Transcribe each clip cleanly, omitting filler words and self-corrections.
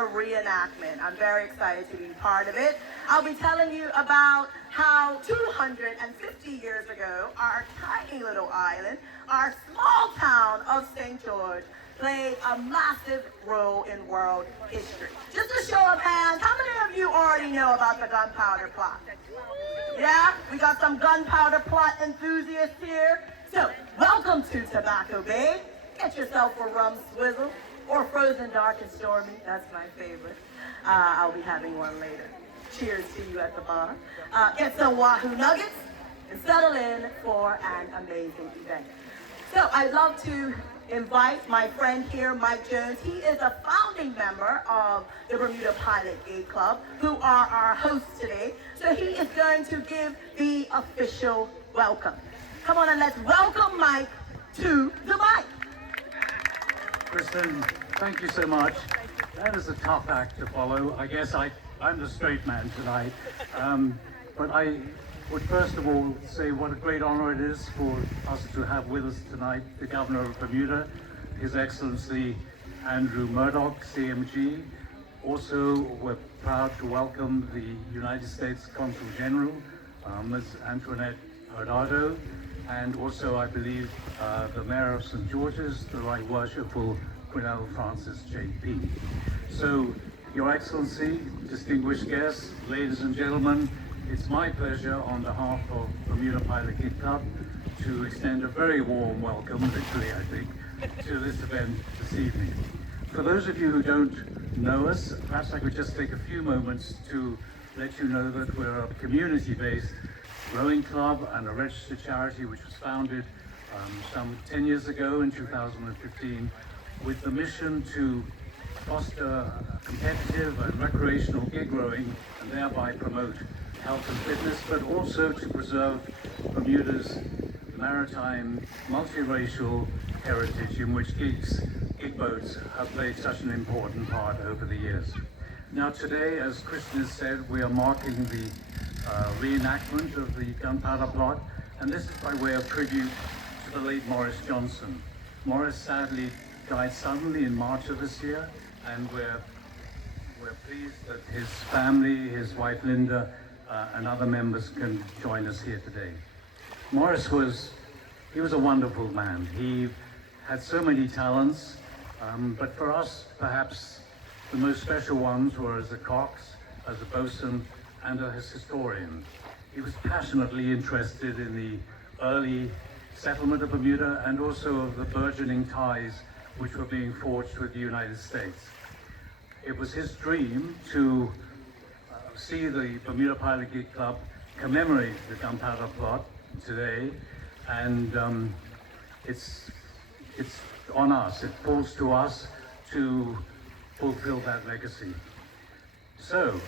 a reenactment. I'm very excited to be part of it. I'll be telling you about how 250 years ago, our tiny little island, our small town of St. George, played a massive role in world history. Just a show of hands, how many of you already know about the Gunpowder plot? Yeah, we got some Gunpowder plot enthusiasts here. So, welcome to Tobacco Bay. Get yourself a rum swizzle or frozen dark and stormy. That's my favorite. I'll be having one later. Cheers to you at the bar. Get some Wahoo nuggets and settle in for an amazing event. So I'd love to invite my friend here, Mike Jones. He is a founding member of the Bermuda Pilot Gay Club, who are our hosts today. So he is going to give the official welcome. Come on and let's welcome Mike to the mic. Kristen, thank you so much. That is a tough act to follow. I guess I'm the straight man tonight. But I would first of all say what a great honor it is for us to have with us tonight the Governor of Bermuda, His Excellency Andrew Murdoch, CMG. Also, we're proud to welcome the United States Consul General, Ms. Antoinette Hurtado, and also, I believe, the Mayor of St. George's, the Right Worshipful Quinelle Francis JP. So, Your Excellency, distinguished guests, ladies and gentlemen, it's my pleasure on behalf of Bermuda Pilot Gay Club to extend a very warm welcome, literally I think, to this event this evening. For those of you who don't know us, perhaps I could just take a few moments to let you know that we're a community-based rowing club and a registered charity which was founded some 10 years ago in 2015 with the mission to foster competitive and recreational gig rowing and thereby promote health and fitness, but also to preserve Bermuda's maritime, multiracial heritage in which gig boats have played such an important part over the years. Now today, as Kristen has said, we are marking the reenactment of the Gunpowder plot, and this is by way of tribute to the late Morris Johnson. Morris sadly died suddenly in March of this year, and we're pleased that his family, his wife Linda, and other members can join us here today. Morris was a wonderful man. He had so many talents, but for us, perhaps the most special ones were as a cox, as a bosun, and as a historian. He was passionately interested in the early settlement of Bermuda and also of the burgeoning ties which were being forged with the United States. It was his dream to see the Bermuda Pilot Gay Club commemorate the Gunpowder plot today, and it's on us, it falls to us to fulfill that legacy. So,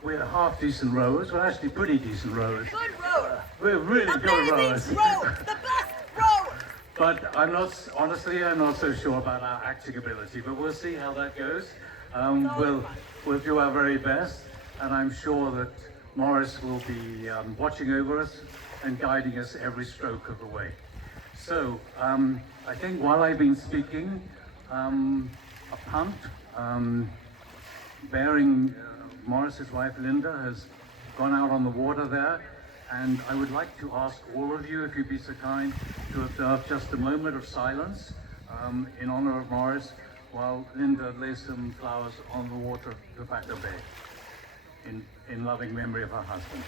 we're half decent rowers, we're actually pretty decent rowers. Good rowers. We're really good rowers. Rowers, the best rowers. But honestly, I'm not so sure about our acting ability, but we'll see how that goes. We'll do our very best, and I'm sure that Morris will be watching over us and guiding us every stroke of the way. So, I think while I've been speaking, a punt bearing Morris's wife Linda has gone out on the water there, and I would like to ask all of you, if you'd be so kind, to observe just a moment of silence in honor of Morris, while Linda lays some flowers on the water of Tobacco Bay in loving memory of her husband.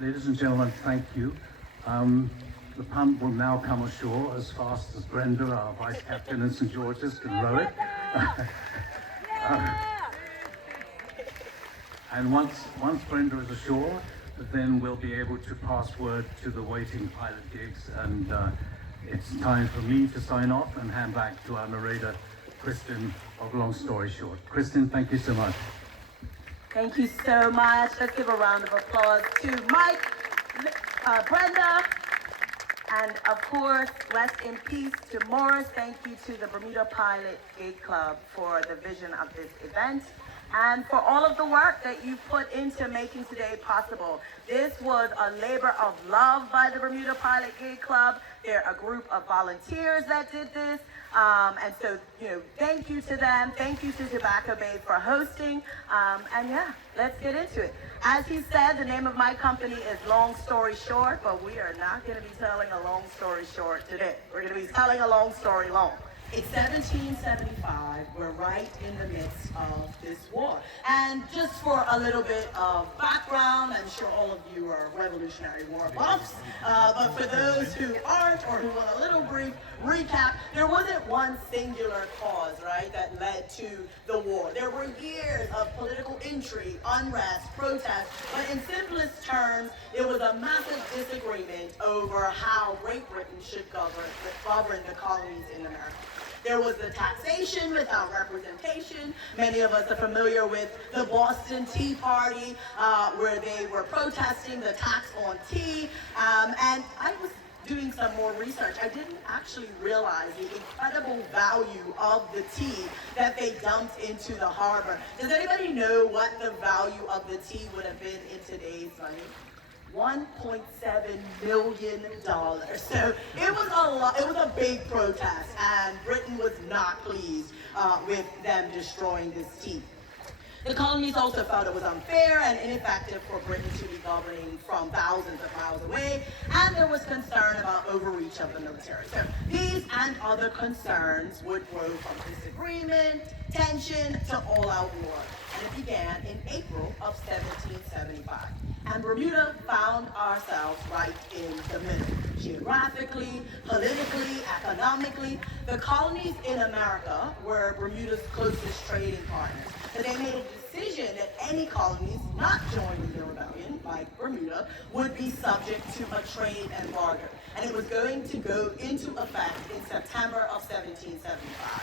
Ladies and gentlemen, thank you. The punt will now come ashore as fast as Brenda, our vice captain in St. George's, can row it. And once Brenda is ashore, then we'll be able to pass word to the waiting pilot gigs, and it's time for me to sign off and hand back to our narrator, Kristen of Long Story Short. Kristen, thank you so much. Thank you so much. Let's give a round of applause to Mike, Brenda, and of course, rest in peace to Morris. Thank you to the Bermuda Pilot Gig Club for the vision of this event and for all of the work that you put into making today possible. This was a labor of love by the Bermuda Pilot Gig Club. They're a group of volunteers that did this. And so, thank you to them. Thank you to Tobacco Bay for hosting. And yeah, let's get into it. As he said, the name of my company is Long Story Short, but we are not going to be telling a long story short today. We're going to be telling a long story long. It's 1775. We're right in the midst of this war. And just for a little bit of background, I'm sure all of you are Revolutionary War buffs, but for those who aren't or who want a little brief recap, there wasn't one singular cause, right, that led to the war. There were years of political intrigue, unrest, protest, but in simplest terms, it was a massive disagreement over how Great Britain should govern the colonies in America. There was the taxation without representation. Many of us are familiar with the Boston Tea Party, where they were protesting the tax on tea. And I was doing some more research. I didn't actually realize the incredible value of the tea that they dumped into the harbor. Does anybody know what the value of the tea would have been in today's money? $1.7 million. So it was a lot. It was a big protest, and Britain was not pleased with them destroying this tea. The colonies also felt it was unfair and ineffective for Britain to be governing from thousands of miles away, and there was concern about overreach of the military. So these and other concerns would grow from disagreement, tension, to all-out war. And it began in April of 1775. And Bermuda found ourselves right in the middle. Geographically, politically, economically, the colonies in America were Bermuda's closest trading partners. But they made a decision that any colonies not joining the rebellion, like Bermuda, would be subject to a trade embargo. And it was going to go into effect in September of 1775.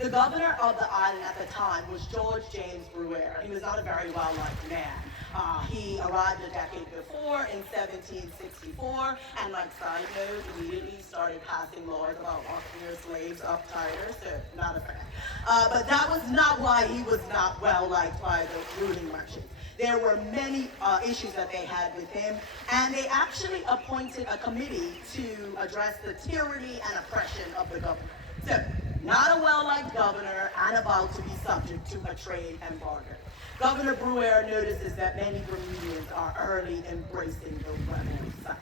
The governor of the island at the time was George James Brewer. He was not a very well-liked man. He arrived a decade before in 1764, and like side note, immediately started passing laws about locking your slaves up tighter, so not a fan. But that was not why he was not well-liked by the ruling merchants. There were many issues that they had with him, and they actually appointed a committee to address the tyranny and oppression of the governor. So, not a well-liked governor and about to be subject to a trade embargo. Governor Brewer notices that many Bermudians are early embracing the rebel side.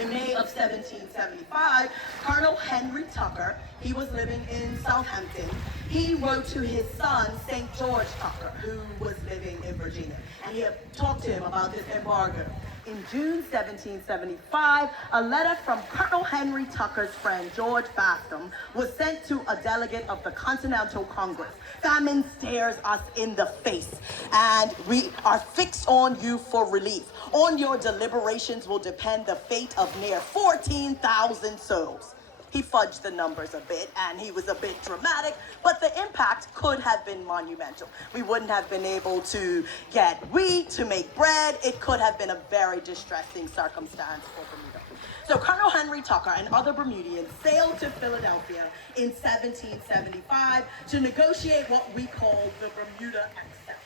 In May of 1775, Colonel Henry Tucker, he was living in Southampton, he wrote to his son, St. George Tucker, who was living in Virginia, and he had talked to him about this embargo. In June 1775, a letter from Colonel Henry Tucker's friend, George Bascom, was sent to a delegate of the Continental Congress. Famine stares us in the face, and we are fixed on you for relief. On your deliberations will depend the fate of near 14,000 souls. He fudged the numbers a bit, and he was a bit dramatic, but the impact could have been monumental. We wouldn't have been able to get wheat to make bread. It could have been a very distressing circumstance for Bermuda. So Colonel Henry Tucker and other Bermudians sailed to Philadelphia in 1775 to negotiate what we call the Bermuda exception.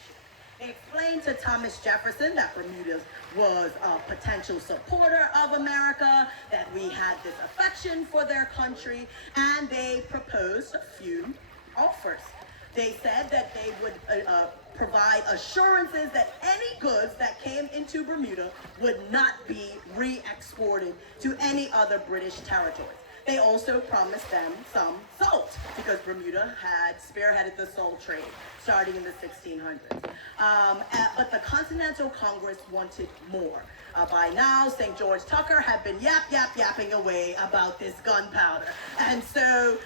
They explained to Thomas Jefferson that Bermuda was a potential supporter of America, that we had this affection for their country, and they proposed a few offers. They said that they would provide assurances that any goods that came into Bermuda would not be re-exported to any other British territories. They also promised them some salt, because Bermuda had spearheaded the salt trade starting in the 1600s. But the Continental Congress wanted more. By now, St. George Tucker had been yapping away about this gunpowder. And so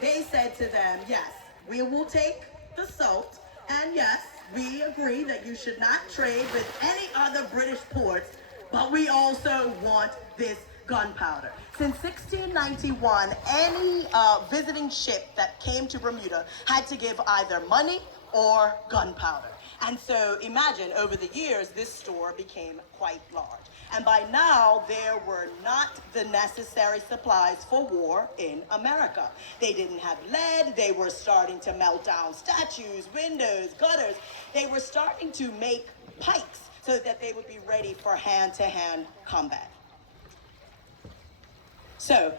they said to them, yes, we will take the salt, and yes, we agree that you should not trade with any other British ports, but we also want this gunpowder. Since 1691, any visiting ship that came to Bermuda had to give either money or gunpowder. And so imagine, over the years, this store became quite large. And by now, there were not the necessary supplies for war in America. They didn't have lead, they were starting to melt down statues, windows, gutters. They were starting to make pikes so that they would be ready for hand-to-hand combat. So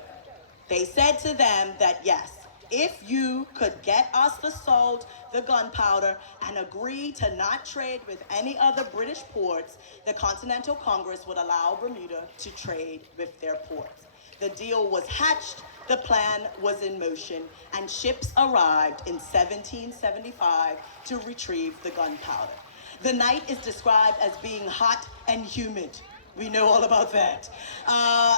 they said to them that yes, if you could get us the salt, the gunpowder, and agree to not trade with any other British ports, the Continental Congress would allow Bermuda to trade with their ports. The deal was hatched, the plan was in motion, and ships arrived in 1775 to retrieve the gunpowder. The night is described as being hot and humid. We know all about that.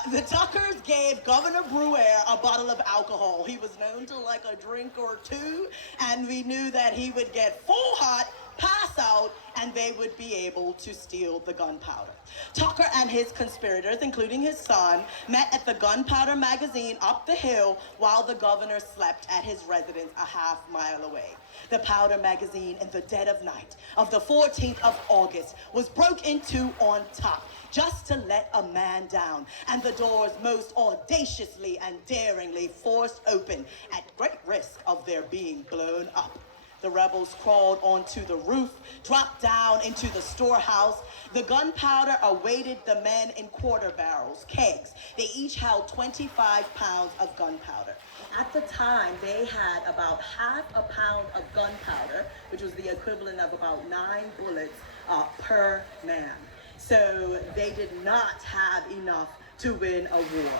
The Tuckers gave Governor Brewer a bottle of alcohol. He was known to like a drink or two, and we knew that he would get full hot, pass out, and they would be able to steal the gunpowder. Tucker and his conspirators, including his son, met at the Gunpowder magazine up the hill while the governor slept at his residence a half-mile away. The Powder magazine, in the dead of night of the 14th of August, was broke into on top, just to let a man down, and the doors most audaciously and daringly forced open at great risk of their being blown up. The rebels crawled onto the roof, dropped down into the storehouse. The gunpowder awaited the men in quarter barrels, kegs. They each held 25 pounds of gunpowder. At the time, they had about half a pound of gunpowder, which was the equivalent of about 9 bullets per man. So they did not have enough to win a war.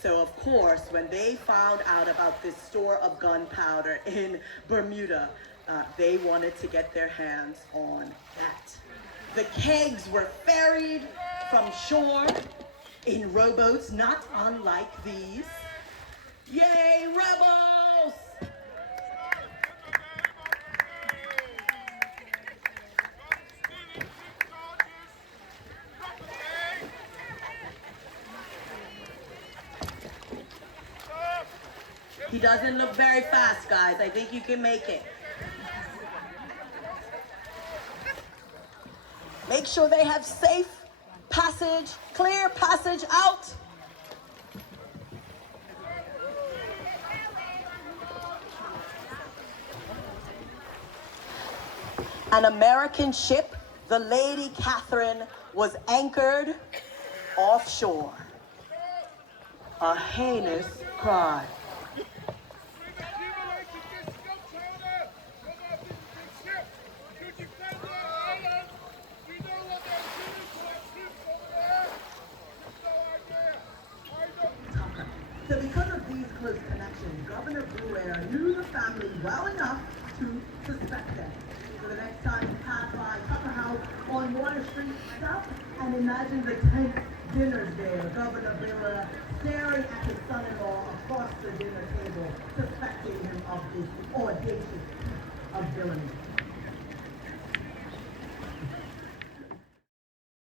So of course, when they found out about this store of gunpowder in Bermuda, they wanted to get their hands on that. The kegs were ferried from shore in rowboats not unlike these. Yay, rebels! He doesn't look very fast, guys. I think you can make it. Make sure they have safe passage, clear passage out. An American ship, the Lady Catherine, was anchored offshore. A heinous crime. So because of these close connections, Governor Brewer knew the family well enough to suspect them. So the next time you pass by Tucker House on Water Street, stop and imagine the tense dinners there. Governor Brewer staring at his son-in-law across the dinner table, suspecting him of this audacious of villainy.